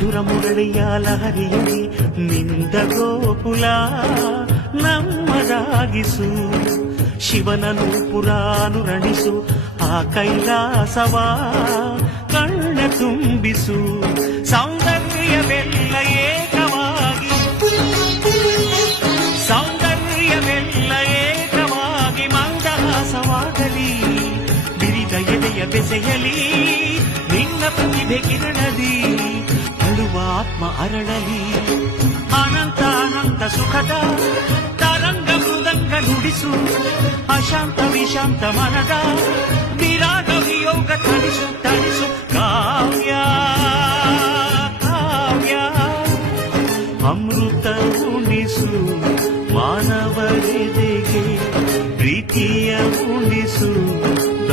ಮಧುರ ಮುರಳಿಯ ಲಹರಿಯಲ್ಲಿ ನಿಂದ ಗೋಕುಲ ನಮ್ಮದಾಗಿಸು. ಶಿವನನು ಪುರಾನುರಣಿಸು ಆ ಕೈಲಾಸವ ಕಣ್ಣ ತುಂಬಿಸು. ಸೌಂದರ್ಯವೆಲ್ಲ ಏಕವಾಗಿ, ಸೌಂದರ್ಯವೆಲ್ಲ ಏಕವಾಗಿ ಮಂದಹಾಸವಾಗಲಿ. ಬಿರಿದ ಎದೆಯ ಬೆಸೆಯಲಿ ನಿನ್ನ ಪ್ರತಿಭೆ ಕಿರಣದಿ. ಅಳುವ ಆತ್ಮ ಅರಳಲಿ ಅನಂತ ಅನಂತ ಸುಖದ ತರಂಗ ಮೃದಂಗ ನುಡಿಸು. ಅಶಾಂತ ವಿಶಾಂತ ಮನದ